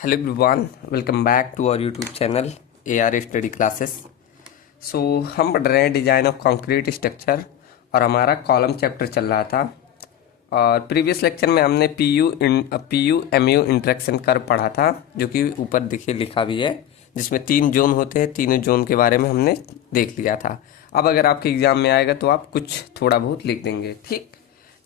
Hello everyone, welcome back to our YouTube channel AR study classes. So हम पढ़ रहे हैं डिज़ाइन ऑफ कंक्रीट स्ट्रक्चर और हमारा कॉलम चैप्टर चल रहा था। और प्रीवियस लेक्चर में हमने PU MU इंटरेक्शन कर्व पढ़ा था, जो कि ऊपर देखिए लिखा भी है, जिसमें 3 जोन होते हैं। तीनों जोन के बारे में हमने देख लिया था। अब अगर आपके एग्जाम में आएगा तो आप कुछ थोड़ा बहुत लिख देंगे। ठीक,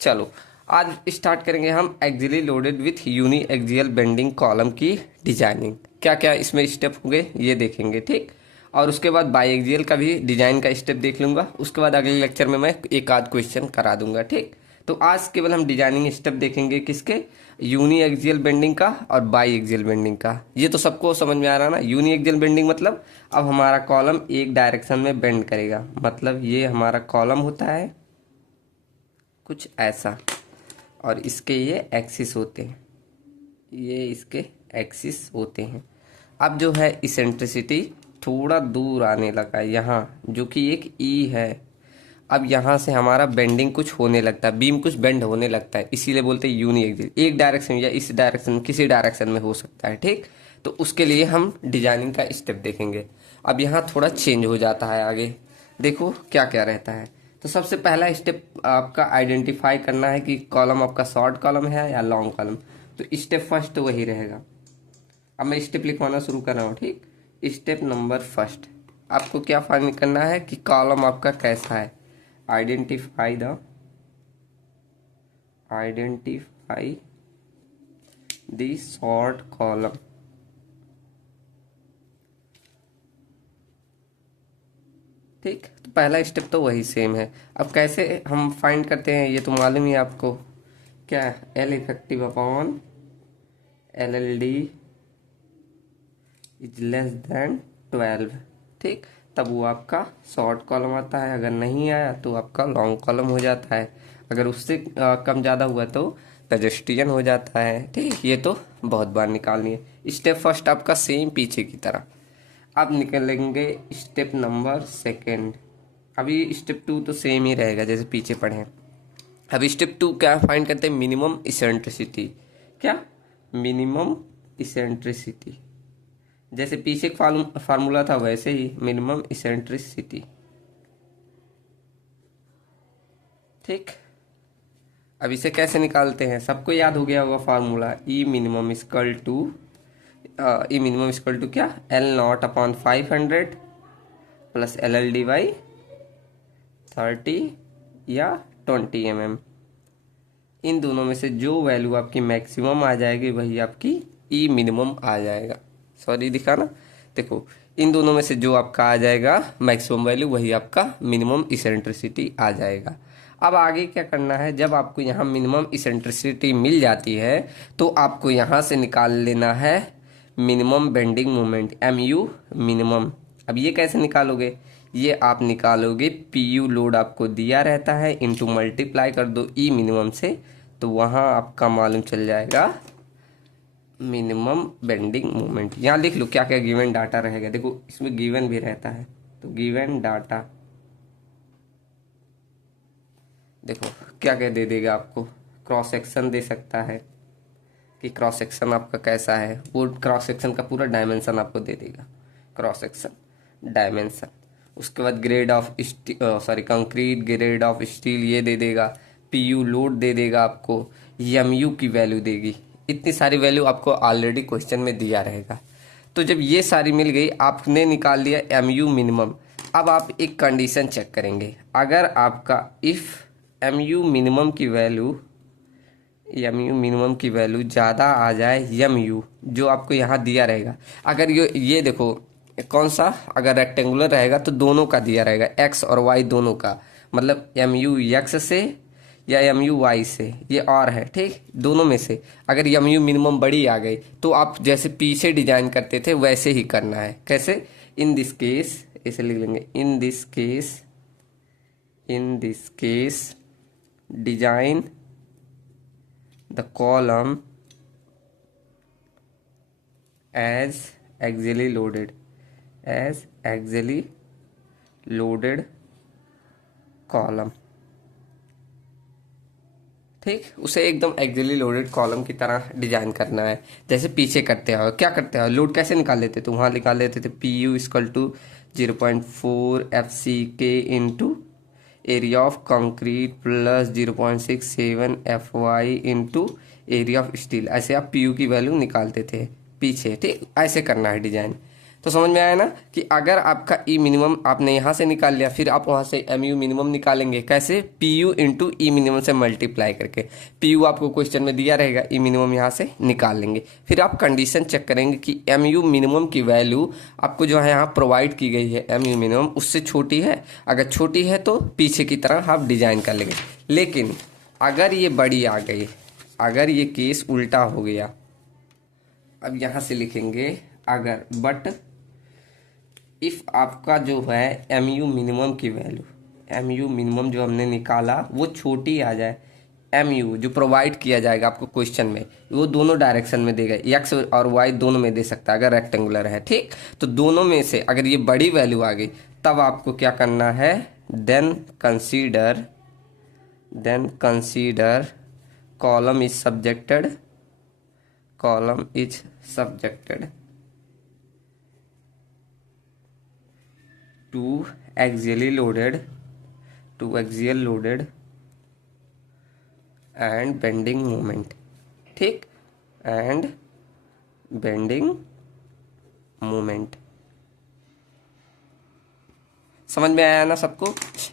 चलो आज स्टार्ट करेंगे हम axially loaded with uniaxial bending column की डिजाइनिंग। क्या क्या इसमें स्टेप होंगे ये देखेंगे। ठीक, और उसके बाद बाई एक्सियल का भी डिजाइन का स्टेप देख लूंगा। उसके बाद अगले लेक्चर में मैं एक आध क्वेश्चन करा दूंगा। ठीक, तो आज केवल हम डिजाइनिंग स्टेप देखेंगे, किसके? यूनी एक्सियल बेंडिंग का और बाई एक्सियल बेंडिंग का। ये तो सबको समझ में आ रहा ना। यूनी एक्सियल बेंडिंग मतलब अब हमारा कॉलम एक डायरेक्शन में बेंड करेगा, मतलब ये हमारा कॉलम होता है कुछ ऐसा, और इसके ये एक्सिस होते हैं, ये इसके एक्सिस होते हैं। अब जो है इसेंट्रिसिटी थोड़ा दूर आने लगा यहाँ, जो कि एक ई है। अब यहाँ से हमारा बेंडिंग कुछ होने लगता है, बीम कुछ बेंड होने लगता है, इसीलिए बोलते हैं यूनी एक्सियल। एक डायरेक्शन या इस डायरेक्शन, किसी डायरेक्शन में हो सकता है। ठीक, तो उसके लिए हम डिजाइनिंग का स्टेप देखेंगे। अब यहाँ थोड़ा चेंज हो जाता है आगे, देखो क्या क्या रहता है। तो सबसे पहला स्टेप आपका आइडेंटिफाई करना है कि कॉलम आपका शॉर्ट कॉलम है या लॉन्ग कॉलम। तो स्टेप फर्स्ट तो वही रहेगा। अब मैं स्टेप लिखवाना शुरू कर रहा हूँ। ठीक, स्टेप नंबर फर्स्ट आपको क्या फाइंड करना है कि कॉलम आपका कैसा है। Identify the short column. ठीक, तो पहला स्टेप तो वही सेम है। अब कैसे हम फाइंड करते हैं ये तो मालूम ही है आपको। क्या? L effective upon LLD is less than 12। ठीक, तब वो आपका शॉर्ट कॉलम आता है। अगर नहीं आया तो आपका लॉन्ग कॉलम हो जाता है। अगर उससे कम ज़्यादा हुआ तो पेडेस्ट्रियन हो जाता है। ठीक, ये तो बहुत बार निकालनी है। स्टेप फर्स्ट आपका सेम पीछे की तरह। अब निकलेंगे स्टेप नंबर सेकेंड। अभी स्टेप 2 तो सेम ही रहेगा जैसे पीछे पढ़े हैं। अब स्टेप 2 क्या फाइंड करते हैं? Minimum eccentricity. क्या? Minimum eccentricity. जैसे पीछे फार्मूला था वैसे ही मिनिमम इसेंट्रिसिटी। ठीक, अब इसे कैसे निकालते हैं? सबको याद हो गया होगा formula. E minimum equal to क्या? L0 अपॉन 500 प्लस LLD/30 या 20 mm। इन दोनों में से जो वैल्यू आपकी मैक्सिमम आ जाएगी वही आपकी ई मिनिमम आ जाएगा। सॉरी दिखाना, देखो इन दोनों में से जो आपका आ जाएगा मैक्सिमम वैल्यू वही आपका मिनिमम इसेंट्रिसिटी आ जाएगा। अब आगे क्या करना है? जब आपको यहाँ मिनिमम इसेंट्रिसिटी मिल जाती है तो आपको यहाँ से निकाल लेना है minimum bending moment, MU minimum. अब ये कैसे निकालोगे? ये आप निकालोगे, PU लोड आपको दिया रहता है, इनटू मल्टीप्लाई कर दो ई मिनिमम से, तो वहाँ आपका मालूम चल जाएगा मिनिमम बेंडिंग मोमेंट। यहाँ लिख लो क्या क्या गिवन डाटा रहेगा। देखो इसमें गिवन भी रहता है, तो गिवन डाटा देखो क्या क्या दे देगा आपको। क्रॉस सेक्शन दे सकता है कि क्रॉस सेक्शन आपका कैसा है, वो क्रॉस सेक्शन का पूरा डायमेंशन आपको दे देगा, क्रॉस सेक्शन डायमेंशन। उसके बाद grade of concrete, grade of steel ये दे देगा, PU लोड दे देगा आपको, MU की वैल्यू देगी। इतनी सारी वैल्यू आपको ऑलरेडी क्वेश्चन में दिया रहेगा। तो जब ये सारी मिल गई, आपने निकाल लिया MU मिनिमम। अब आप एक कंडीशन चेक करेंगे। अगर आपका इफ़ MU मिनिमम की वैल्यू ज़्यादा आ जाए, MU जो आपको यहाँ दिया रहेगा, अगर ये देखो कौन सा, अगर रेक्टेंगुलर रहेगा तो दोनों का दिया रहेगा, X और Y दोनों का, मतलब MU X से या MU Y से, ये और है। ठीक, दोनों में से अगर MU मिनिमम बड़ी आ गई तो आप जैसे पीछे डिजाइन करते थे वैसे ही करना है। कैसे? इन दिस केस ऐसे लिख लेंगे, in this case design the column as axially loaded column। ठीक, उसे एकदम एक्सियली लोडेड कॉलम की तरह डिजाइन करना है। जैसे पीछे करते हो, क्या करते हो, लोड कैसे निकाल लेते थे, वहाँ निकाल लेते थे P U equal to 0.4 F C के into area of concrete plus 0.67 F Y into area of steel. ऐसे आप पी यू की वैल्यू निकालते थे पीछे। ठीक, ऐसे करना है डिजाइन। तो समझ में आया ना कि अगर आपका ई मिनिमम आपने यहाँ से निकाल लिया, फिर आप वहाँ से एम यू मिनिमम निकालेंगे कैसे, पी यू इंटू ई मिनिमम से मल्टीप्लाई करके। पी यू आपको क्वेश्चन में दिया रहेगा, ई मिनिमम यहाँ से निकाल लेंगे। फिर आप कंडीशन चेक करेंगे कि एम यू मिनिमम की वैल्यू आपको जो है यहाँ प्रोवाइड की गई है एम यू मिनिमम उससे छोटी है। अगर छोटी है तो पीछे की तरह आप डिजाइन कर लेंगे। लेकिन अगर ये बड़ी आ गई, अगर ये केस उल्टा हो गया, अब यहाँ से लिखेंगे अगर बट इफ़ आपका जो है एम यू मिनिमम की वैल्यू, एम यू मिनिमम जो हमने निकाला वो छोटी आ जाए, एम यू जो प्रोवाइड किया जाएगा आपको क्वेश्चन में वो दोनों डायरेक्शन में देगा, एक्स और वाई दोनों में दे सकता है अगर रेक्टेंगुलर है। ठीक, तो दोनों में से अगर ये बड़ी वैल्यू आ गई तब आपको क्या करना है, then consider column is subjected to axially loaded and bending moment। ठीक, एंड बेंडिंग मोमेंट। समझ में आया ना सबको।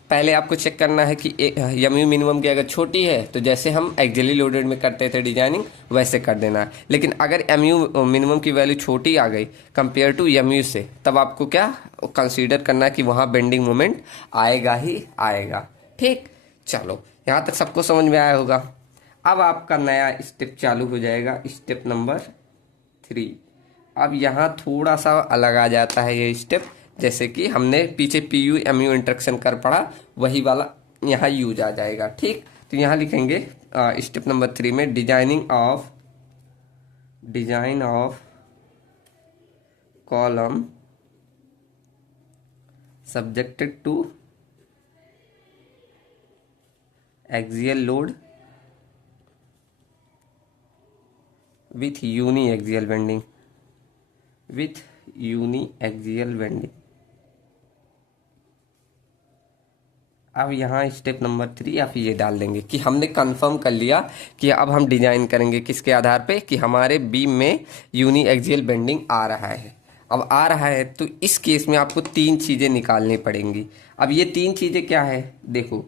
पहले आपको चेक करना है कि एम यू मिनिमम की अगर छोटी है तो जैसे हम एक्सियली लोडेड में करते थे डिजाइनिंग वैसे कर देना है। लेकिन अगर एम यू मिनिमम की वैल्यू छोटी आ गई कंपेयर टू एम यू से, तब आपको क्या कंसीडर करना है कि वहाँ बेंडिंग मोमेंट आएगा ही आएगा। ठीक, चलो यहाँ तक सबको समझ में आया होगा। अब आपका नया स्टेप चालू हो जाएगा, स्टेप नंबर 3। अब यहाँ थोड़ा सा अलग आ जाता है ये स्टेप, जैसे कि हमने पीछे P U M U interaction कर पढ़ा वही वाला यहाँ यूज आ जाएगा। ठीक, तो यहाँ लिखेंगे स्टेप नंबर 3 में design of column subjected to axial load with uniaxial bending अब यहाँ स्टेप नंबर 3 आप ये डाल देंगे कि हमने कंफर्म कर लिया कि अब हम डिजाइन करेंगे किसके आधार पे, कि हमारे बीम में यूनी एक्सियल बेंडिंग आ रहा है। अब आ रहा है तो इस केस में आपको 3 चीज़ें निकालनी पड़ेंगी। अब ये 3 चीज़ें क्या है, देखो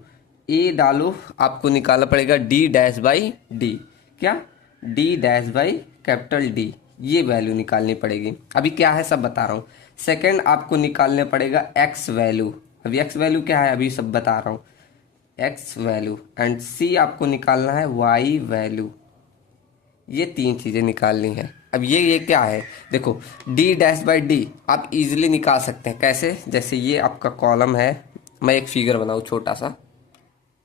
ए डालो, आपको निकालना पड़ेगा डी डैश बाई डी, क्या D dash by capital D, ये वैल्यू निकालनी पड़ेगी। अभी क्या है सब बता रहा हूँ। सेकंड आपको निकालना पड़ेगा एक्स वैल्यू, अभी एक्स वैल्यू क्या है अभी सब बता रहा हूँ, एक्स वैल्यू। एंड सी आपको निकालना है वाई वैल्यू। ये 3 चीज़ें निकालनी है। अब ये क्या है, देखो डी डैश बाई डी आप इजीली निकाल सकते हैं। कैसे, जैसे ये आपका कॉलम है, मैं एक फिगर बनाऊँ छोटा सा,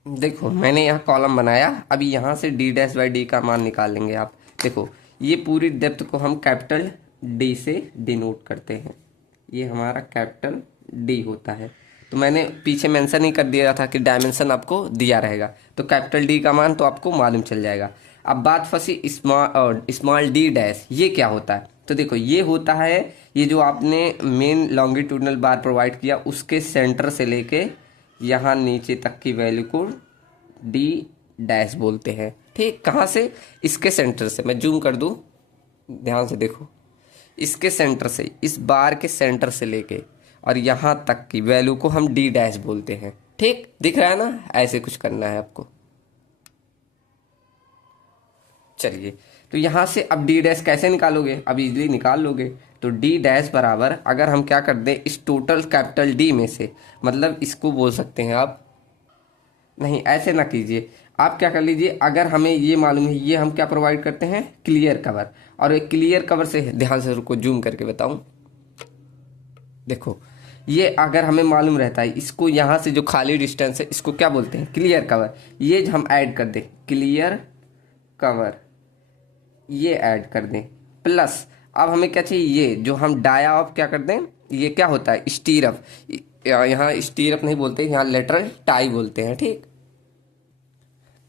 देखो मैंने यहाँ कॉलम बनाया। अभी यहाँ से डी डैश बाई डी का मान निकाल लेंगे आप। देखो ये पूरी डेप्थ को हम कैपिटल डी से डिनोट करते हैं, ये हमारा कैपिटल डी होता है। तो मैंने पीछे मेंशन ही कर दिया था कि डायमेंशन आपको दिया रहेगा, तो कैपिटल डी का मान तो आपको मालूम चल जाएगा। अब बात फंसी स्मॉल डी डैश, ये क्या होता है, तो देखो ये होता है, ये जो आपने मेन लॉन्गिट्यूडनल बार प्रोवाइड किया उसके सेंटर से लेके यहाँ नीचे तक की वैल्यू को डी डैश बोलते हैं। ठीक, कहाँ से, इसके सेंटर से, मैं जूम कर दूँ ध्यान से देखो, इसके सेंटर से, इस बार के सेंटर से लेके और यहाँ तक की वैल्यू को हम डी डैश बोलते हैं। ठीक, दिख रहा है ना, ऐसे कुछ करना है आपको। चलिए, तो यहाँ से अब डी डैश कैसे निकालोगे, अब इजीली निकाल लोगे। तो डी डैश बराबर, अगर हम क्या कर दें इस टोटल कैपिटल डी में से, मतलब इसको बोल सकते हैं आप, नहीं ऐसे ना कीजिए, आप क्या कर लीजिए, अगर हमें ये मालूम है ये हम क्या प्रोवाइड करते हैं क्लियर कवर, और एक क्लियर कवर से ध्यान से रुको जूम करके बताऊं, देखो ये अगर हमें मालूम रहता है इसको यहाँ से जो खाली डिस्टेंस है इसको क्या बोलते हैं क्लियर कवर, ये हम ऐड कर दें क्लियर कवर, ये ऐड कर दें, प्लस अब हमें क्या चाहिए, ये जो हम डाया ऑफ क्या कर दें, ये क्या होता है स्टीरअप, यहाँ स्टीरअप नहीं बोलते, यहाँ लेटरल टाई बोलते हैं। ठीक,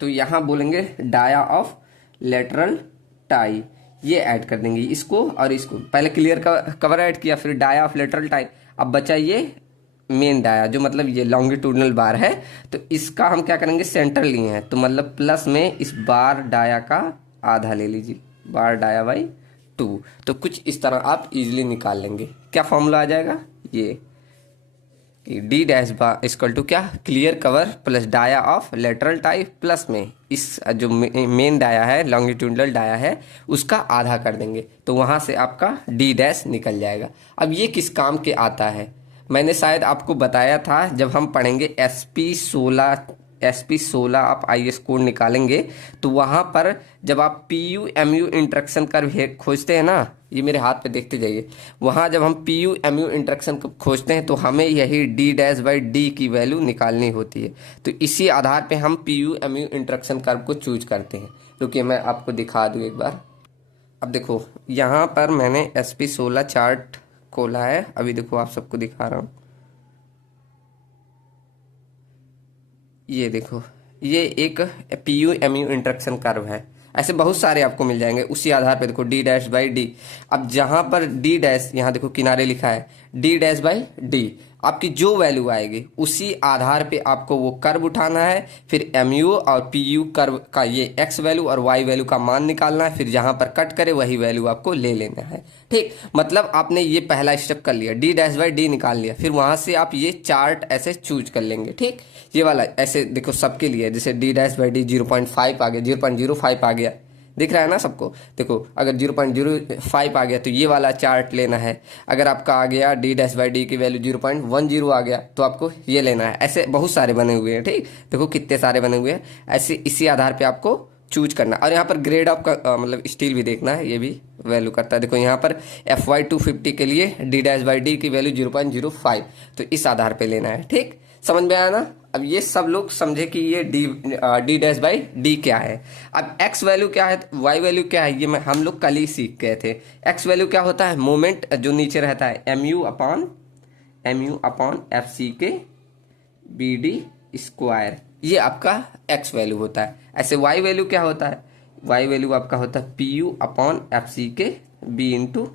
तो यहाँ बोलेंगे डाया ऑफ लेटरल टाई, ये ऐड कर देंगे इसको और इसको। पहले क्लियर कवर ऐड किया, फिर डाया ऑफ लेटरल टाई, अब बचा ये मेन डाया जो मतलब ये लॉन्गिट्यूडनल बार है। तो इसका हम क्या करेंगे, सेंटर लिए हैं तो मतलब प्लस में इस बार डाया का आधा ले लीजिए, बार डाया बाई 2। तो कुछ इस तरह आप इजीली निकाल लेंगे। क्या फॉर्मूला आ जाएगा, ये कि D dash bar equal to क्या, clear cover plus dia of lateral tie plus में इस जो मेन डाया है लॉन्गिट्यूडनल डाया है उसका आधा कर देंगे, तो वहां से आपका डी डैश निकल जाएगा। अब ये किस काम के आता है, मैंने शायद आपको बताया था जब हम पढ़ेंगे SP16 आप IS कोड निकालेंगे तो वहाँ पर जब आप PU-MU इंटरेक्शन कर्व खोजते हैं ना, ये मेरे हाथ पे देखते जाइए, वहाँ जब हम PU-MU इंटरेक्शन खोजते हैं तो हमें यही D डैश बाई D की वैल्यू निकालनी होती है। तो इसी आधार पे हम PU-MU इंटरेक्शन कर्व को चूज करते हैं। रुकिए मैं आपको दिखा दूँ एक बार। अब देखो यहाँ पर मैंने SP16 चार्ट खोला है, अभी देखो आप सबको दिखा रहा हूँ। ये देखो ये एक PU-MU इंटरेक्शन कर्व है, ऐसे बहुत सारे आपको मिल जाएंगे उसी आधार पे। देखो D डैश बाई D, अब जहां पर D डैश, यहाँ देखो किनारे लिखा है D डैश बाई D, आपकी जो वैल्यू आएगी उसी आधार पे आपको वो कर्व उठाना है, फिर MU और PU कर्व का ये X वैल्यू और Y वैल्यू का मान निकालना है, फिर जहां पर कट करे वही वैल्यू आपको ले लेना है। ठीक, मतलब आपने ये पहला स्टेप कर लिया, D डैश बाई D निकाल लिया, फिर वहां से आप ये चार्ट ऐसे चूज कर लेंगे। ठीक, ये वाला ऐसे देखो सबके लिए, जैसे D डैश बाई D 0.5 आ गया, 0.05 आ गया, दिख रहा है ना सबको। देखो अगर 0.05 आ गया तो ये वाला चार्ट लेना है, अगर आपका आ गया D डैश बाई D की वैल्यू 0.10 आ गया तो आपको ये लेना है। ऐसे बहुत सारे बने हुए हैं, ठीक, देखो कितने सारे बने हुए हैं, ऐसे इसी आधार पे आपको चूज करना। और यहाँ पर ग्रेड ऑफ का मतलब स्टील भी देखना है, ये भी वैल्यू करता है। देखो यहाँ पर FY 250 के लिए D डैश बाई D की वैल्यू 0.05, तो इस आधार पे लेना है। ठीक, समझ में आया ना। अब ये सब लोग समझे कि ये डी डैश बाई डी क्या है। अब एक्स वैल्यू क्या है, वाई वैल्यू क्या है, ये हम लोग कल ही सीख गए थे। एक्स वैल्यू क्या होता है, मोमेंट जो नीचे रहता है MU अपॉन FC के BD स्क्वायर, ये आपका एक्स वैल्यू होता है। ऐसे वाई वैल्यू क्या होता है, वाई वैल्यू आपका होता है PU अपॉन FC के B इंटू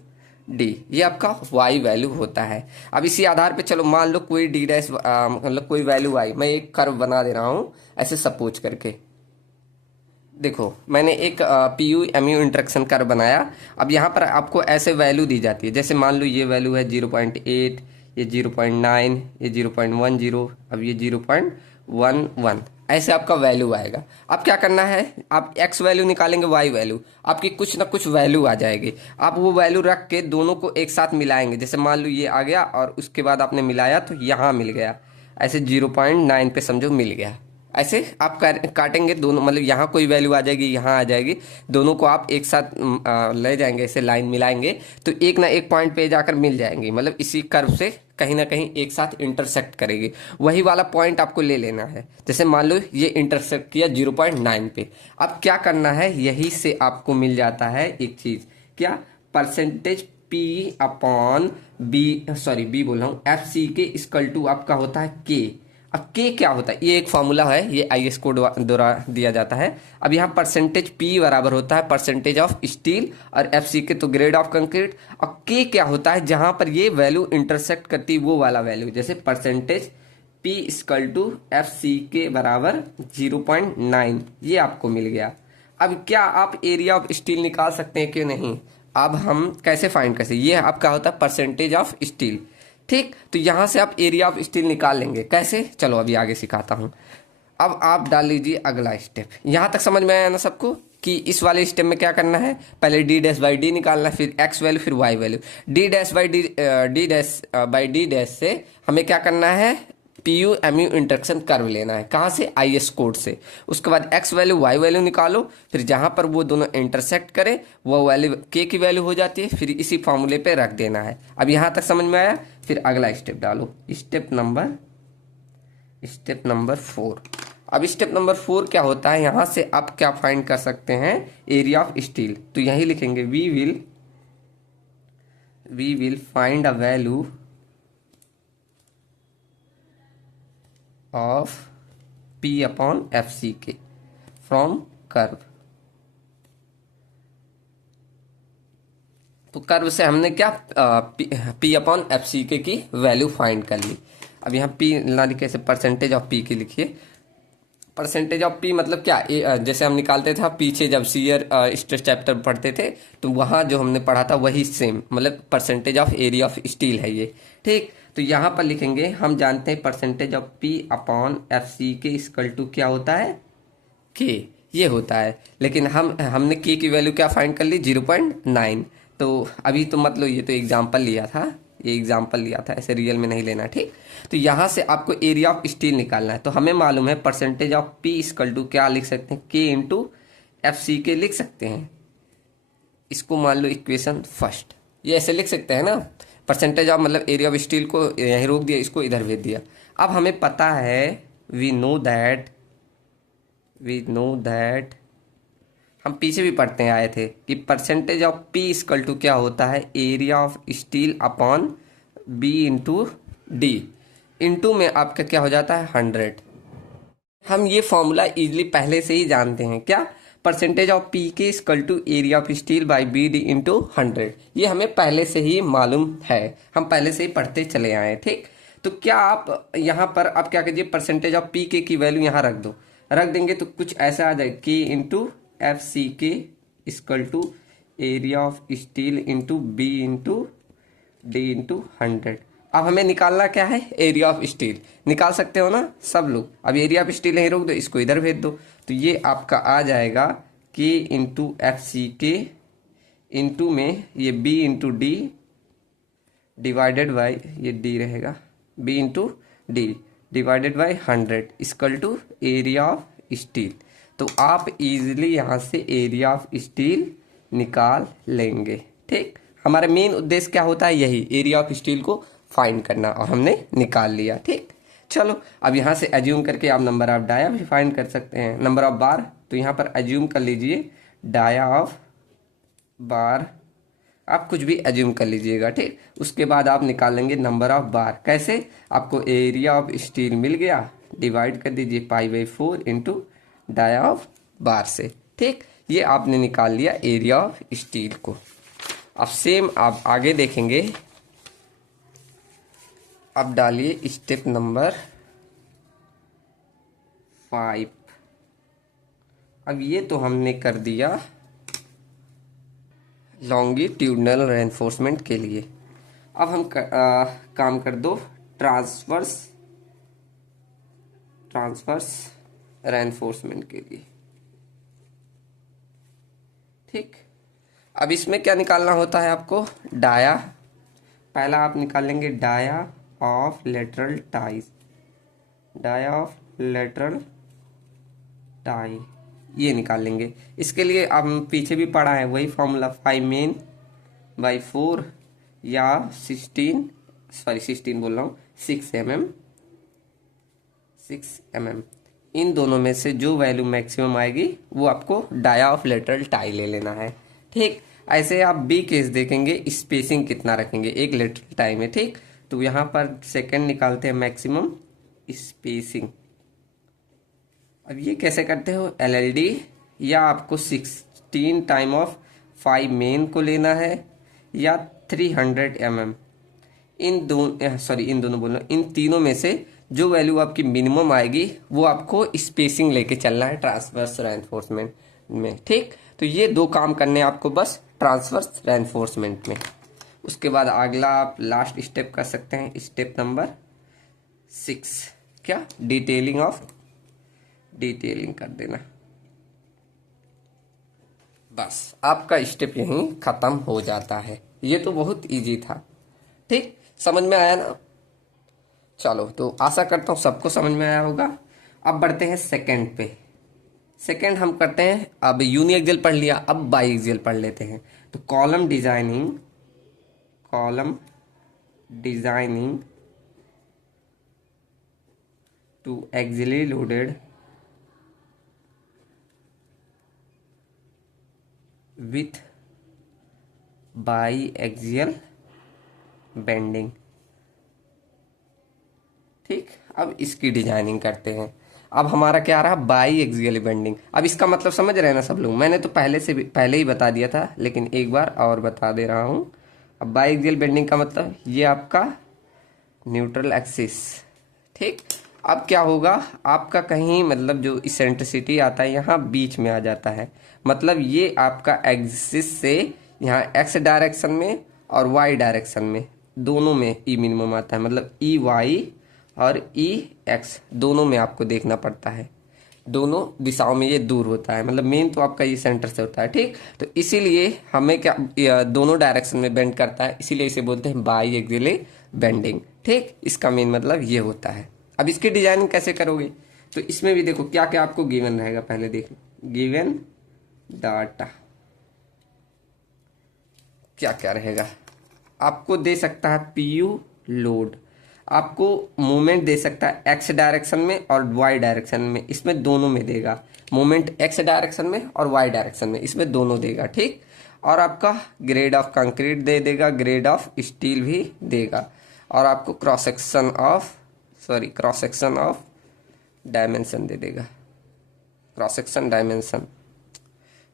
D, ये आपका y वैल्यू होता है। अब इसी आधार पे चलो मान लो कोई D डैश मतलब कोई वैल्यू आई, मैं एक कर्व बना दे रहा हूँ ऐसे सपोज करके। देखो मैंने एक PU-MU इंटरेक्शन कर्व बनाया। अब यहाँ पर आपको ऐसे वैल्यू दी जाती है, जैसे मान लो ये वैल्यू है 0.8, ये 0.9, ये 0.10, अब ये 0.11, ऐसे आपका वैल्यू आएगा। अब क्या करना है, आप एक्स वैल्यू निकालेंगे, वाई वैल्यू, आपकी कुछ ना कुछ वैल्यू आ जाएगी। आप वो वैल्यू रख के दोनों को एक साथ मिलाएंगे, जैसे मान लो ये आ गया और उसके बाद आपने मिलाया तो यहाँ मिल गया, ऐसे 0.9 पे समझो मिल गया। ऐसे आप काटेंगे दोनों, मतलब यहाँ कोई वैल्यू आ जाएगी, यहाँ आ जाएगी, दोनों को आप एक साथ ले जाएंगे, ऐसे लाइन मिलाएंगे तो एक ना एक पॉइंट पे जाकर मिल जाएंगी, मतलब इसी कर्व से कहीं ना कहीं एक साथ इंटरसेक्ट करेगी। वही वाला पॉइंट आपको ले लेना है, जैसे मान लो ये इंटरसेक्ट किया 0.9 पे। अब क्या करना है, यही से आपको मिल जाता है एक चीज, क्या, परसेंटेज P अपॉन बी बोल रहा हूँ FC के इक्वल टू आपका होता है K। अब K क्या होता है, ये एक फॉर्मूला है, ये IS कोड द्वारा दिया जाता है। अब यहाँ परसेंटेज P बराबर होता है परसेंटेज ऑफ स्टील और FC के तो ग्रेड ऑफ कंक्रीट। अब K क्या होता है, जहां पर ये वैल्यू इंटरसेक्ट करती वो वाला वैल्यू, जैसे percentage P equal to FC के बराबर 0.9, ये आपको मिल गया। अब क्या आप एरिया ऑफ स्टील निकाल सकते हैं कि नहीं, अब हम कैसे फाइंड कर सकते, ये आपका होता है परसेंटेज ऑफ स्टील। ठीक, तो यहां से आप एरिया ऑफ स्टील निकाल लेंगे, कैसे, चलो अभी आगे सिखाता हूं। अब आप डाल लीजिए अगला स्टेप। यहां तक समझ में आया ना सबको कि इस वाले स्टेप में क्या करना है, पहले D डैश बाई D निकालना है, फिर एक्स वैल्यू, फिर Y value. D dash by D dash से हमें क्या करना है, PU-MU इंटरेक्शन कर्व लेना है, कहाँ से, IS कोड से। उसके बाद एक्स वैल्यू वाई वैल्यू निकालो, फिर जहां पर वो दोनों इंटरसेक्ट करे वो वैल्यू K की वैल्यू हो जाती है, फिर इसी फॉर्मूले पे रख देना है। अब यहां तक समझ में आया, फिर अगला स्टेप डालो, स्टेप नंबर 4। अब स्टेप नंबर 4 क्या होता है, यहां से आप क्या फाइंड कर सकते हैं, एरिया ऑफ स्टील। तो यही लिखेंगे we will find a value of P upon FC के फ्रॉम कर्व। तो कर्व से हमने क्या पी अपॉन एफ सी के की वैल्यू फाइंड कर ली। अब यहाँ पी ना लिखे से परसेंटेज ऑफ पी की लिखिए। परसेंटेज ऑफ पी मतलब क्या, जैसे हम निकालते थे पीछे जब सीयर स्ट्रेस चैप्टर पढ़ते थे तो वहाँ जो हमने पढ़ा था वही सेम, मतलब percentage of area of steel है ये। ठीक, तो यहाँ पर लिखेंगे, हम जानते हैं percentage of P upon F C के इक्वल टू क्या होता है, के, ये होता है। लेकिन हमने के की वैल्यू क्या फाइंड कर ली, 0.9। तो अभी तो मतलब ये तो एग्जाम्पल लिया था, ये एग्जाम्पल लिया था, ऐसे रियल में नहीं लेना। ठीक, तो यहाँ से आपको एरिया ऑफ स्टील निकालना है। तो हमें मालूम है percentage of P equal to क्या लिख सकते हैं, के इंटू एफ सी के लिख सकते हैं। इसको मान लो इक्वेशन फर्स्ट, ये ऐसे लिख सकते हैं ना, परसेंटेज ऑफ मतलब एरिया ऑफ स्टील को यहीं रोक दिया, इसको इधर भेज दिया। अब हमें पता है, वी नो दैट हम पीछे भी पढ़ते आए थे कि percentage of P equal to क्या होता है, area of steel upon B into D. Into में आपका क्या हो जाता है, 100। हम ये फॉर्मूला इजीली पहले से ही जानते हैं, क्या, परसेंटेज ऑफ पी के equal to area of steel by B D into 100। ये हमें पहले से ही मालूम है, हम पहले से ही पढ़ते चले आए। ठीक, तो क्या आप यहाँ पर आप क्या कीजिए, परसेंटेज ऑफ पी के की वैल्यू यहाँ रख दो, रख देंगे तो कुछ ऐसा आ जाए, के इंटू एफ सी के equal to area of steel into B into D into 100। अब हमें निकालना क्या है, एरिया ऑफ स्टील। निकाल सकते हो ना सब लोग। अब एरिया ऑफ स्टील यहीं रोक दो, इसको इधर भेज दो, तो ये आपका आ जाएगा के इंटू एफ सी के इंटू में ये B into D divided by, ये डी रहेगा, B into D divided by 100 equal to area of steel. तो आप इजीली यहाँ से एरिया ऑफ स्टील निकाल लेंगे। ठीक, हमारा मेन उद्देश्य क्या होता है, यही एरिया ऑफ स्टील को फाइंड करना, और हमने निकाल लिया। ठीक, चलो अब यहाँ से एज्यूम करके आप नंबर ऑफ डाया भी फाइंड कर सकते हैं, नंबर ऑफ बार। तो यहाँ पर एज्यूम कर लीजिए डाया ऑफ बार, आप कुछ भी एज्यूम कर लीजिएगा। ठीक, उसके बाद आप निकालेंगे नंबर ऑफ बार। कैसे, आपको एरिया ऑफ स्टील मिल गया, डिवाइड कर दीजिए π/4 इंटू डाया ऑफ बार से। ठीक, ये आपने निकाल लिया एरिया ऑफ स्टील को। अब सेम आप आगे देखेंगे, अब डालिए स्टेप नंबर 5। अब ये तो हमने कर दिया लॉन्गिट्यूडनल रेनफोर्समेंट के लिए। अब हम काम कर दो ट्रांसवर्स रेनफोर्समेंट के लिए। ठीक, अब इसमें क्या निकालना होता है आपको, डाया, पहला आप निकालेंगे dia of lateral ties, dia of lateral tie, ये निकालेंगे। इसके लिए हम पीछे भी पढ़ा है वही फॉर्मूला, 5 मेन बाई 4 या 16 बोल रहा हूँ, 6 mm। इन दोनों में से जो वैल्यू मैक्सिमम आएगी वो आपको डाया ऑफ लेटरल टाई ले लेना है। ठीक, ऐसे आप बी केस देखेंगे, स्पेसिंग कितना रखेंगे एक लेटरल टाई में। ठीक, तो यहाँ पर सेकंड निकालते हैं मैक्सिमम स्पेसिंग। अब ये कैसे करते हो, LLD, या आपको 16 टाइम ऑफ 5 मेन को लेना है या 300 mm। इन दोनों बोलना, इन तीनों में से जो वैल्यू आपकी मिनिमम आएगी वो आपको स्पेसिंग लेके चलना है ट्रांसवर्स रेनफोर्समेंट में। ठीक, तो ये दो काम करने हैं आपको बस ट्रांसवर्स रेनफोर्समेंट में। उसके बाद अगला आप लास्ट स्टेप कर सकते हैं, स्टेप नंबर 6, क्या, डिटेलिंग कर देना। बस आपका स्टेप यहीं खत्म हो जाता है। ये तो बहुत इजी था। ठीक, समझ में आया ना। चलो, तो आशा करता हूँ सबको समझ में आया होगा। अब बढ़ते हैं सेकंड पे। सेकंड हम करते हैं, अब यूनिएक्सियल पढ़ लिया, अब बाईएक्सियल पढ़ लेते हैं। तो column designing to axially loaded with biaxial bending. ठीक, अब इसकी डिजाइनिंग करते हैं। अब हमारा क्या आ रहा है, बाई एक्सियल बेंडिंग। अब इसका मतलब समझ रहे हैं ना सब लोग, मैंने तो पहले ही बता दिया था, लेकिन एक बार और बता दे रहा हूँ। अब बाई एक्सियल बेंडिंग का मतलब ये आपका न्यूट्रल एक्सिस, ठीक। अब क्या होगा, आपका कहीं मतलब जो इसेंट्रिसिटी आता है यहाँ बीच में आ जाता है, मतलब ये आपका एक्सिस से यहाँ एक्स डायरेक्शन में और वाई डायरेक्शन में दोनों में ई मिनिमम आता है, मतलब ई वाई और ई एक्स दोनों में आपको देखना पड़ता है, दोनों दिशाओं में ये दूर होता है, मतलब मेन तो आपका ये सेंटर से होता है, ठीक। तो इसीलिए हमें क्या दोनों डायरेक्शन में बेंड करता है, इसीलिए इसे बोलते हैं बाई एक्सियल बेंडिंग, ठीक। इसका मेन मतलब ये होता है। अब इसकी डिजाइनिंग कैसे करोगे, तो इसमें भी देखो क्या क्या आपको गिवन रहेगा, पहले देखो गिवन डाटा क्या क्या रहेगा। आपको दे सकता है पीयू लोड, आपको मूवमेंट दे सकता है एक्स डायरेक्शन में और वाई डायरेक्शन में, इसमें दोनों में देगा। मूवमेंट एक्स डायरेक्शन में और वाई डायरेक्शन में, इसमें दोनों देगा, ठीक। और आपका ग्रेड ऑफ कंक्रीट दे देगा, ग्रेड ऑफ स्टील भी देगा, और आपको क्रॉस सेक्शन ऑफ डायमेंशन दे देगा, क्रॉस सेक्शन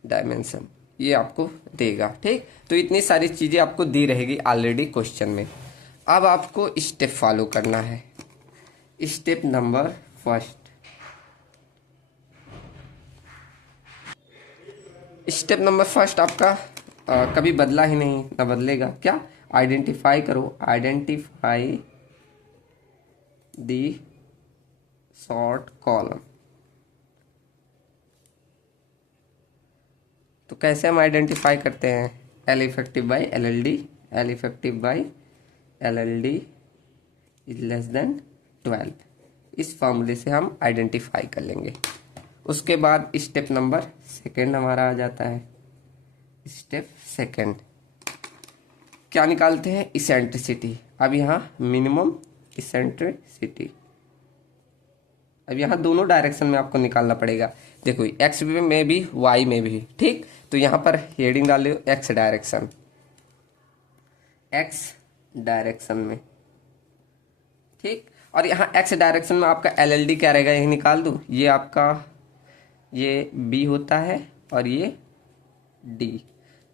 डायमेंशन ये आपको देगा, ठीक। तो इतनी सारी चीजें आपको दी रहेगी ऑलरेडी क्वेश्चन में। अब आपको स्टेप फॉलो करना है। स्टेप नंबर फर्स्ट आपका कभी बदला ही नहीं, ना बदलेगा। क्या, आइडेंटिफाई करो, आइडेंटिफाई दी शॉर्ट कॉलम। तो कैसे हम आइडेंटिफाई करते हैं, L effective by L L D, L effective by L L D is less than 12, इस फॉर्मूले से हम आइडेंटिफाई कर लेंगे। उसके बाद स्टेप नंबर सेकेंड हमारा आ जाता है। स्टेप सेकेंड क्या निकालते हैं, इसेंट्रिसिटी। अब यहाँ मिनिमम इसेंट्रिसिटी, अब यहाँ दोनों डायरेक्शन में आपको निकालना पड़ेगा। देखो एक्स में भी वाई में भी, ठीक। तो यहाँ पर हेडिंग डाल लो एक्स डायरेक्शन में, ठीक। और यहाँ एक्स डायरेक्शन में आपका एल एल डी क्या रहेगा, यही निकाल दूँ, ये आपका ये बी होता है और ये डी।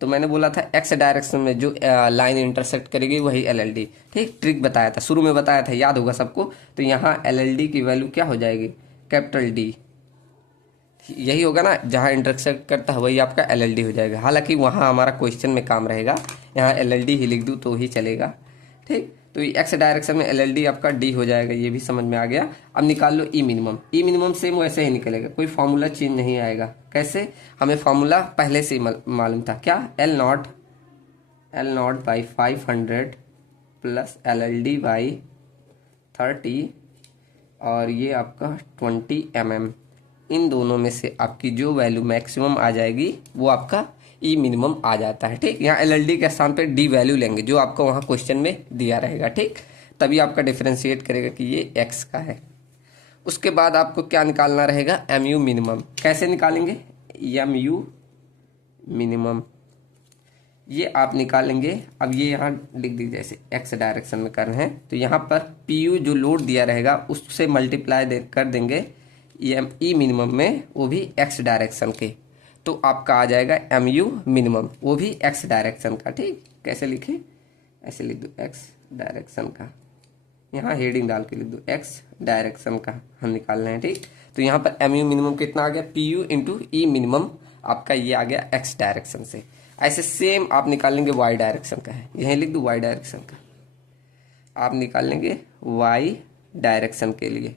तो मैंने बोला था एक्स डायरेक्शन में जो लाइन इंटरसेक्ट करेगी वही एल एल डी, ठीक। ट्रिक बताया था, शुरू में बताया था, याद होगा सबको। तो यहाँ एल एल डी की वैल्यू क्या हो जाएगी, कैपिटल डी, यही होगा ना, जहाँ इंटरसेक्ट करता है वही आपका एल एल डी हो जाएगा। हालांकि वहाँ हमारा क्वेश्चन में काम रहेगा, यहाँ एल एल डी ही लिख दूँ तो ही चलेगा, ठीक। तो एक्स डायरेक्शन में एल एल डी आपका डी हो जाएगा, ये भी समझ में आ गया। अब निकाल लो ई मिनिमम। ई मिनिमम सेम वैसे ही निकलेगा, कोई फॉर्मूला चेंज नहीं आएगा। कैसे, हमें फॉर्मूला पहले से ही मालूम था, क्या, L not by 500 plus L L D by 30 और ये आपका 20 mm, इन दोनों में से आपकी जो वैल्यू मैक्सिमम आ जाएगी वो आपका ई मिनिमम आ जाता है, ठीक। यहाँ एल एल डी के स्थान पे डी वैल्यू लेंगे जो आपको वहाँ क्वेश्चन में दिया रहेगा, ठीक। तभी आपका डिफरेंशिएट करेगा कि ये एक्स का है। उसके बाद आपको क्या निकालना रहेगा, एम यू मिनिमम। कैसे निकालेंगे, एम यू मिनिमम ये आप निकालेंगे। अब ये यहाँ लिख दीजिए, जैसे एक्स डायरेक्शन में कर रहे हैं तो यहाँ पर पी यू जो लोड दिया रहेगा उससे मल्टीप्लाई कर देंगे एम ई मिनिमम में, वो भी एक्स डायरेक्शन के, तो आपका आ जाएगा एम यू मिनिमम, वो भी एक्स डायरेक्शन का, ठीक। कैसे लिखे, ऐसे लिख दो एक्स डायरेक्शन का, यहाँ हेडिंग डाल के लिख दो एक्स डायरेक्शन का हम निकाल रहे हैं, ठीक। तो यहाँ पर एम यू मिनिमम कितना आ गया, पी यू इंटू ई मिनिमम, आपका ये आ गया एक्स डायरेक्शन से। ऐसे सेम आप निकाल लेंगे वाई डायरेक्शन का है, यहीं लिख दो वाई डायरेक्शन का, आप निकाल लेंगे वाई डायरेक्शन के लिए।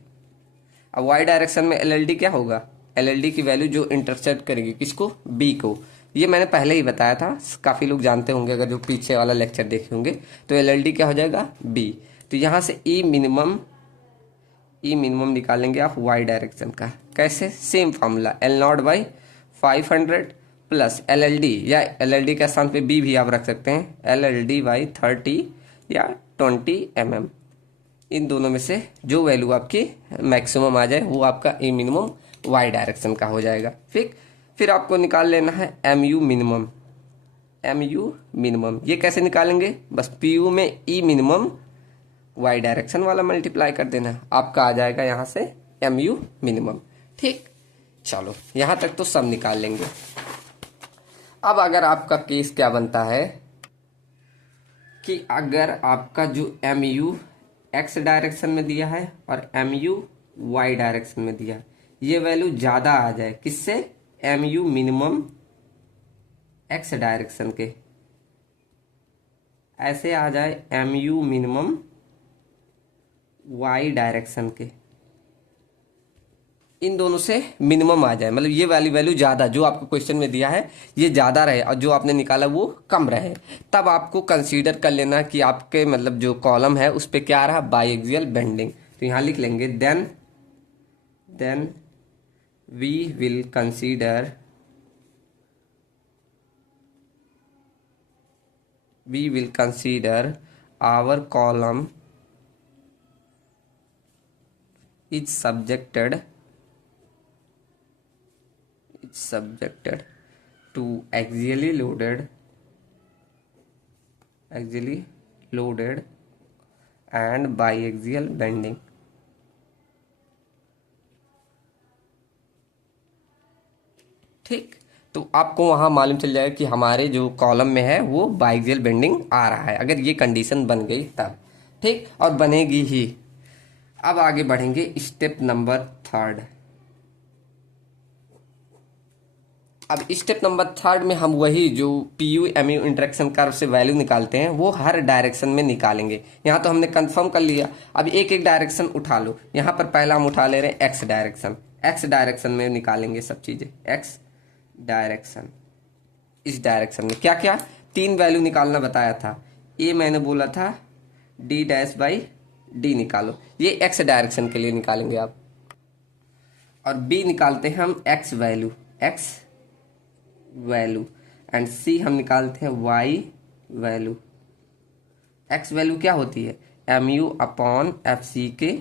अब वाई डायरेक्शन में एल एल डी क्या होगा, एल एल डी की वैल्यू जो इंटरसेक्ट करेगी किसको, बी को। ये मैंने पहले ही बताया था, काफ़ी लोग जानते होंगे अगर जो पीछे वाला लेक्चर देखे होंगे। तो एल एल डी क्या हो जाएगा, बी। तो यहाँ से ई मिनिमम निकालेंगे आप वाई डायरेक्शन का। कैसे, same formula, L not by 500 plus L L D, या एल एल डी के स्थान पे बी भी आप रख सकते हैं, एल एल डी बाई 30 या 20 mm, इन दोनों में से जो वैल्यू आपकी मैक्सिमम आ जाए वो आपका ई मिनिमम वाई डायरेक्शन का हो जाएगा, ठीक। फिर आपको निकाल लेना है एम यू मिनिमम। ये कैसे निकालेंगे, बस पी यू में ई मिनिमम वाई डायरेक्शन वाला मल्टीप्लाई कर देना, आपका आ जाएगा यहाँ से एम यू मिनिमम। ठीक, चलो यहाँ तक तो सब निकाल लेंगे। अब अगर आपका केस क्या बनता है कि अगर आपका जो एम यू एक्स डायरेक्शन में दिया है और एम यू वाई डायरेक्शन में दिया है, ये वैल्यू ज़्यादा आ जाए किससे, M U minimum X direction के, ऐसे आ जाए M U minimum Y direction के, इन दोनों से मिनिमम आ जाए, मतलब ये वाली वैल्यू ज़्यादा जो आपको क्वेश्चन में दिया है ये ज़्यादा रहे और जो आपने निकाला वो कम रहे, तब आपको कंसीडर कर लेना कि आपके मतलब जो कॉलम है उस पर क्या रहा, बाईएक्सियल बेंडिंग। तो यहाँ लिख लेंगे then we will consider our column is subjected to axially loaded and biaxial bending। ठीक, तो आपको वहां मालूम चल जाएगा कि हमारे जो कॉलम में है वो बाइएक्सियल बेंडिंग आ रहा है, अगर ये कंडीशन बन गई तब। ठीक, और बनेगी ही। अब आगे बढ़ेंगे स्टेप नंबर 3। अब स्टेप नंबर 3 में हम वही जो P U M U interaction curve से वैल्यू निकालते हैं वो हर डायरेक्शन में निकालेंगे। यहाँ तो हमने कंफर्म कर लिया, अब एक एक डायरेक्शन उठा लो। यहाँ पर पहला हम उठा ले रहे हैं एक्स डायरेक्शन में निकालेंगे सब चीजें। एक्स डायरेक्शन, इस डायरेक्शन में क्या क्या 3 वैल्यू निकालना बताया था। ए मैंने बोला था डी डैश बाई डी निकालो, ये एक्स डायरेक्शन के लिए निकालेंगे आप। और बी निकालते हैं हम एक्स वैल्यू एंड सी हम निकालते हैं वाई वैल्यू। एक्स वैल्यू क्या होती है, M U upon F C के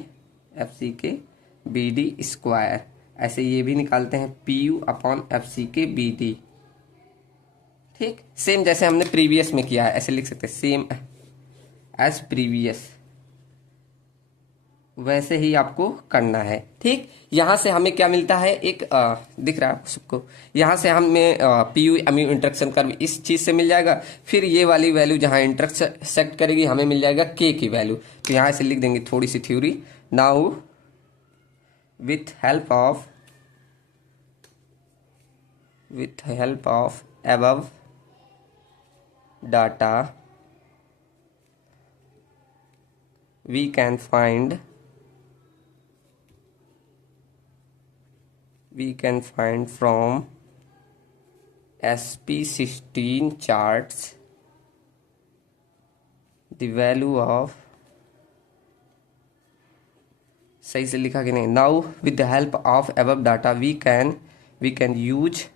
बी डी स्क्वायर। ऐसे ये भी निकालते हैं P U upon F C के बी डी। ठीक, सेम जैसे हमने प्रीवियस में किया है ऐसे लिख सकते हैं, सेम एज प्रीवियस, वैसे ही आपको करना है। ठीक, यहां से हमें क्या मिलता है, एक दिख रहा है सबको, यहां से हमें P U M U interaction curve इस चीज से मिल जाएगा। फिर ये वाली वैल्यू जहां इंटरसेक्ट करेगी हमें मिल जाएगा के की वैल्यू। तो यहां से लिख देंगे थोड़ी सी theory. Now with help of above data we can find from SP16 charts the value of, सही से लिखा कि नहीं, now with the help of above data we can use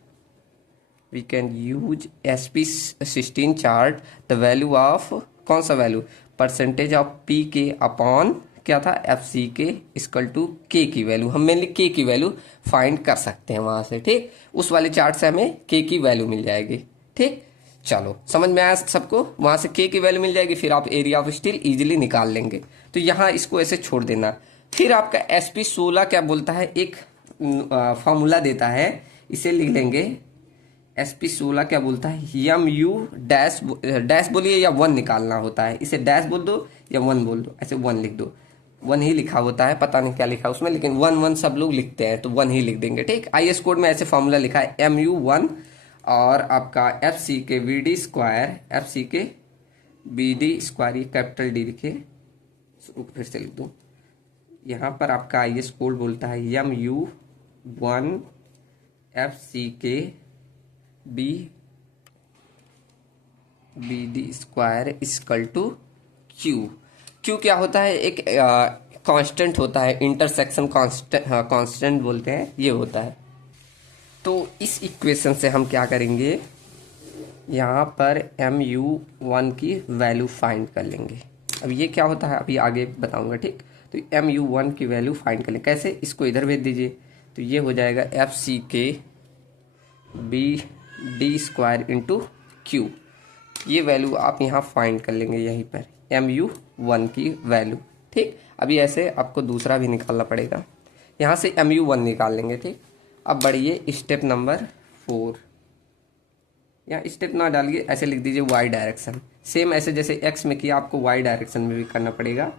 SP16 chart the value of, कौन सा value, percentage of P के upon क्या था एफ सी के इक्वल टू के की वैल्यू। हम मेनली के की वैल्यू फाइंड कर सकते हैं वहां से। ठीक, उस वाले चार्ट से हमें के की वैल्यू मिल जाएगी। ठीक, चलो समझ में आया सबको, वहां से के की वैल्यू मिल जाएगी, फिर आप एरिया ऑफ स्टील इजीली निकाल लेंगे। तो यहाँ इसको ऐसे छोड़ देना। फिर आपका SP16 क्या बोलता है, एक फॉर्मूला देता है, इसे लिख लेंगे। SP16 क्या बोलता है, एम यू डैश बोलिए या 1 निकालना होता है, इसे डैश बोल दो या 1 बोल दो, ऐसे 1 लिख दो। 1 ही लिखा होता है, पता नहीं क्या लिखा उसमें, लेकिन 1 सब लोग लिखते हैं तो 1 ही लिख देंगे। ठीक, IS कोड में ऐसे फॉर्मूला लिखा है MU1 और आपका FC के VD स्क्वायर, FC के BD स्क्वायर, ये कैपिटल डी लिखे, फिर से लिख दूं। यहाँ पर आपका IS कोड बोलता है MU1 FC के BD square equal to Q क्या होता है, एक कांस्टेंट होता है, इंटरसेक्शन कांस्टेंट बोलते हैं, ये होता है। तो इस इक्वेशन से हम क्या करेंगे, यहाँ पर MU1 की वैल्यू फाइंड कर लेंगे। अब ये क्या होता है अभी आगे बताऊंगा। ठीक, तो MU1 की वैल्यू फाइंड कर लेंगे कैसे, इसको इधर भेज दीजिए, तो ये हो जाएगा FC के BD स्क्वायर इंटू क्यू। ये वैल्यू आप यहाँ फाइंड कर लेंगे यहीं पर, MU1 की वैल्यू। ठीक, अभी ऐसे आपको दूसरा भी निकालना पड़ेगा। यहाँ से mu1 निकाल लेंगे। ठीक, अब बढ़िए स्टेप नंबर 4। यहाँ स्टेप ना डालिए, ऐसे लिख दीजिए y डायरेक्शन। सेम ऐसे जैसे x में किया आपको y डायरेक्शन में भी करना पड़ेगा।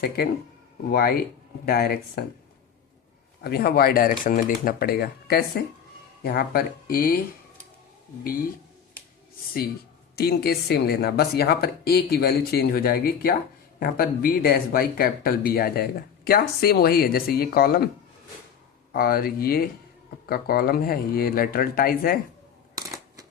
Second y direction. अब यहाँ y डायरेक्शन में देखना पड़ेगा कैसे। यहाँ पर a b c 3 case same लेना, बस यहाँ पर a की वैल्यू चेंज हो जाएगी। क्या, यहाँ पर b dash by capital B आ जाएगा। क्या, सेम वही है जैसे ये कॉलम और ये आपका कॉलम है, ये लेटरल टाइज है,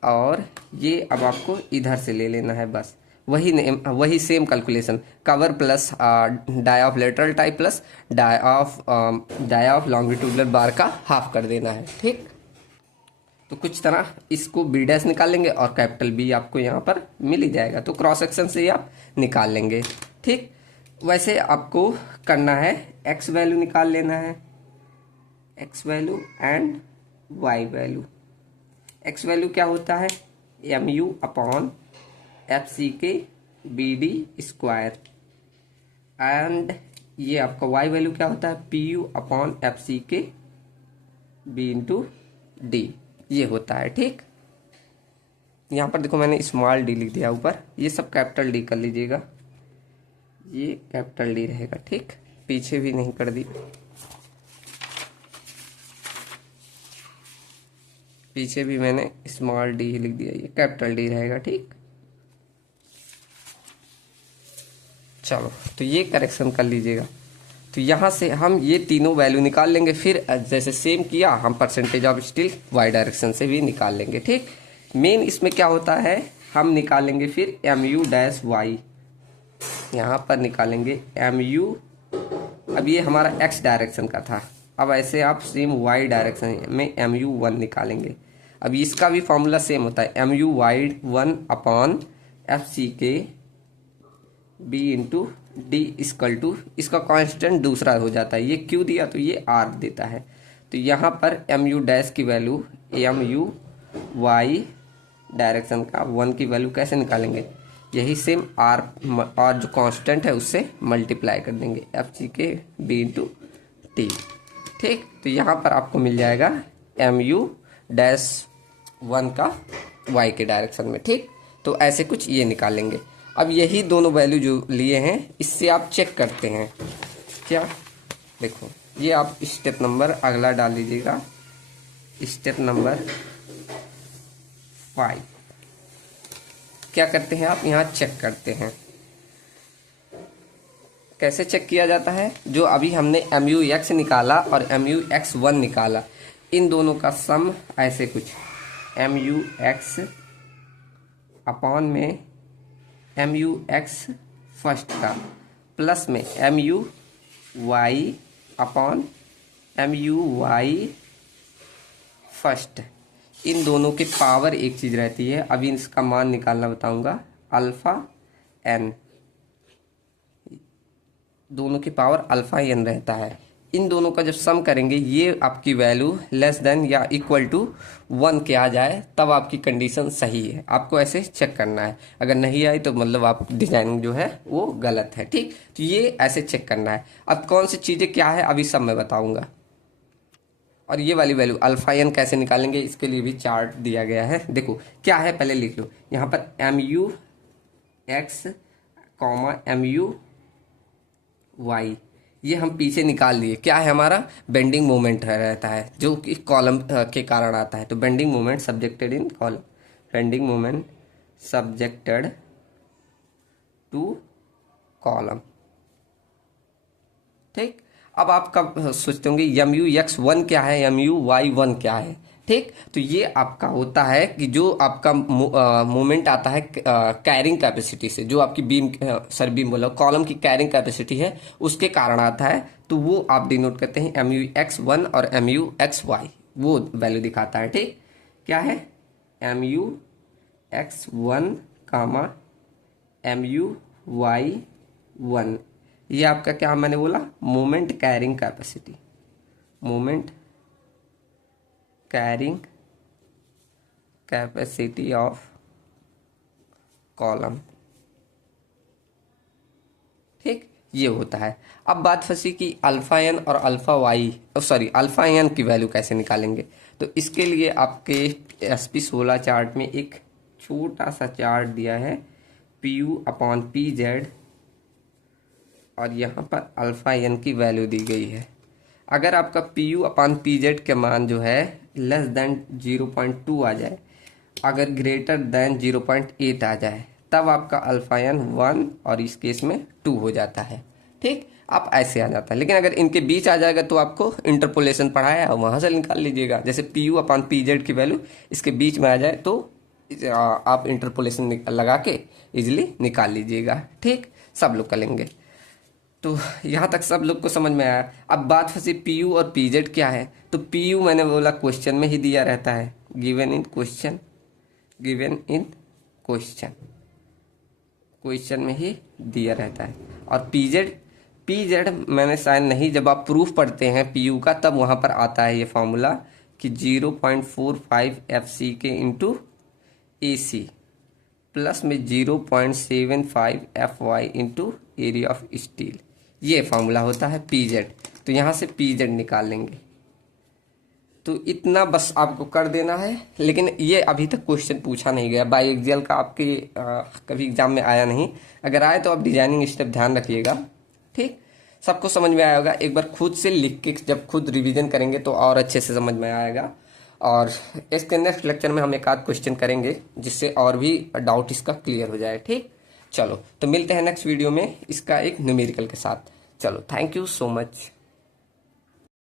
और ये अब आपको इधर से ले लेना है। बस वही same calculation, cover plus dia of lateral type plus dia of longitudinal bar का हाफ कर देना है। ठीक, तो कुछ तरह इसको बी डैश निकाल लेंगे और कैपिटल बी आपको यहाँ पर मिल ही जाएगा, तो क्रॉस सेक्शन से ही आप निकाल लेंगे। ठीक, वैसे आपको करना है, एक्स वैल्यू निकाल लेना है, X value and Y value. X value क्या होता है, mu अपॉन एफ सी के बी डी स्क्वायर, एंड ये आपका y वैल्यू क्या होता है, P U upon F C के बी इंटू डी, ये होता है। ठीक, यहाँ पर देखो मैंने स्मॉल डी लिख दिया ऊपर, ये सब कैपिटल डी कर लीजिएगा, ये कैपिटल डी रहेगा। ठीक, पीछे भी नहीं कर दी, पीछे भी मैंने स्मॉल डी लिख दिया, ये कैपिटल डी रहेगा। ठीक, चलो तो ये करेक्शन कर लीजिएगा। तो यहाँ से हम ये तीनों वैल्यू निकाल लेंगे, फिर जैसे सेम किया हम percentage of steel Y direction से भी निकाल लेंगे। ठीक, मेन इसमें क्या होता है, हम निकालेंगे फिर mu डैश वाई, यहाँ पर निकालेंगे mu। अब ये हमारा x डायरेक्शन का था, अब ऐसे आप सेम y डायरेक्शन में mu1 निकालेंगे। अब इसका भी फॉर्मूला सेम होता है, mu1 अपॉन एफ सी के B into D equal to, इसका कांस्टेंट दूसरा हो जाता है, ये क्यू दिया तो ये आर देता है। तो यहाँ पर mu डैश की वैल्यू mu y डायरेक्शन का 1 की वैल्यू कैसे निकालेंगे, यही सेम आर और जो कांस्टेंट है उससे मल्टीप्लाई कर देंगे, एफ सी के बी इंटू टी। ठीक, तो यहाँ पर आपको मिल जाएगा mu डैश 1 का y के डायरेक्शन में। ठीक, तो ऐसे कुछ ये निकालेंगे। अब यही दोनों वैल्यू जो लिए हैं इससे आप चेक करते हैं क्या, देखो ये आप स्टेप नंबर अगला डाल लीजिएगा, स्टेप नंबर 5। क्या करते हैं आप, यहाँ चेक करते हैं। कैसे चेक किया जाता है, जो अभी हमने mu(x) निकाला और mu(x1) निकाला, इन दोनों का सम ऐसे कुछ, mu(x) अपॉन में mu(x) फर्स्ट का प्लस में mu(y) अपॉन mu(y) फर्स्ट, इन दोनों के पावर एक चीज रहती है। अभी इसका मान निकालना बताऊंगा, अल्फा n, दोनों की पावर अल्फा n रहता है। इन दोनों का जब सम करेंगे ये आपकी वैल्यू लेस देन या इक्वल टू 1 के आ जाए तब आपकी कंडीशन सही है। आपको ऐसे चेक करना है, अगर नहीं आई तो मतलब आप डिजाइनिंग जो है वो गलत है। ठीक, तो ये ऐसे चेक करना है। अब कौन सी चीज़ें क्या है अभी सब मैं बताऊंगा। और ये वाली वैल्यू अल्फा n कैसे निकालेंगे, इसके लिए भी चार्ट दिया गया है। देखो क्या है, पहले लिख लो यहाँ पर mu(x) mu(y), ये हम पीछे निकाल लिए। क्या है हमारा, बेंडिंग मोमेंट रहता है जो कि कॉलम के कारण आता है। तो bending moment subjected in column, bending moment subjected to column. ठीक, अब आप कब सोचते होंगे mu(x1) क्या है, mu(y1) क्या है। ठीक, तो ये आपका होता है कि जो आपका मोमेंट आता है कैरिंग कैपेसिटी से, जो आपकी बीम बीम बोला कॉलम की कैरिंग कैपेसिटी है उसके कारण आता है। तो वो आप डिनोट करते हैं mu(x1) और mu(xy), वो वैल्यू दिखाता है। ठीक, क्या है mu(x1) mu(y1), ये आपका क्या मैंने बोला, moment carrying capacity, moment carrying capacity of column. ठीक, ये होता है। अब बात फंसी कि अल्फा एन और alpha Y, sorry alpha N की वैल्यू कैसे निकालेंगे। तो इसके लिए आपके SP16 चार्ट में एक छोटा सा चार्ट दिया है, PU/PZ, और यहाँ पर अल्फा एन की वैल्यू दी गई है। अगर आपका PU/PZ के मान जो है लेस देन 0.2 आ जाए, अगर ग्रेटर देन 0.8 आ जाए, तब आपका अल्फा एन 1 और इस केस में 2 हो जाता है। ठीक, आप ऐसे आ जाता है। लेकिन अगर इनके बीच आ जाएगा तो आपको इंटरपोलेशन पढ़ाया है वहां से निकाल लीजिएगा। जैसे PU/PZ की वैल्यू इसके बीच में आ जाए तो आप इंटरपोलेशन लगा के इजिली निकाल लीजिएगा। ठीक, सब लोग करेंगे। तो यहाँ तक सब लोग को समझ में आया। अब बात फंसी PU और PZ क्या है। तो PU मैंने बोला क्वेश्चन में ही दिया रहता है, given in question, given in question, question में ही दिया रहता है। और PZ मैंने शायद नहीं, जब आप प्रूफ पढ़ते हैं PU का तब वहाँ पर आता है ये फॉर्मूला कि 0.45 FC के इंटू AC प्लस में 0.75 FY into area of steel, ये फॉर्मूला होता है PZ। तो यहाँ से PZ निकाल लेंगे। तो इतना बस आपको कर देना है। लेकिन ये अभी तक क्वेश्चन पूछा नहीं गया, बाई एक्सियल का आपके कभी एग्जाम में आया नहीं। अगर आए तो आप डिजाइनिंग स्टेप ध्यान रखिएगा। ठीक, सबको समझ में आएगा। एक बार खुद से लिख के जब खुद रिवीजन करेंगे तो और अच्छे से समझ में आएगा। और इसके नेक्स्ट लेक्चर में हम एक आध क्वेश्चन करेंगे जिससे और भी डाउट इसका क्लियर हो जाए। ठीक, चलो तो मिलते हैं नेक्स्ट वीडियो में इसका एक न्यूमेरिकल के साथ। चलो, थैंक यू सो मच।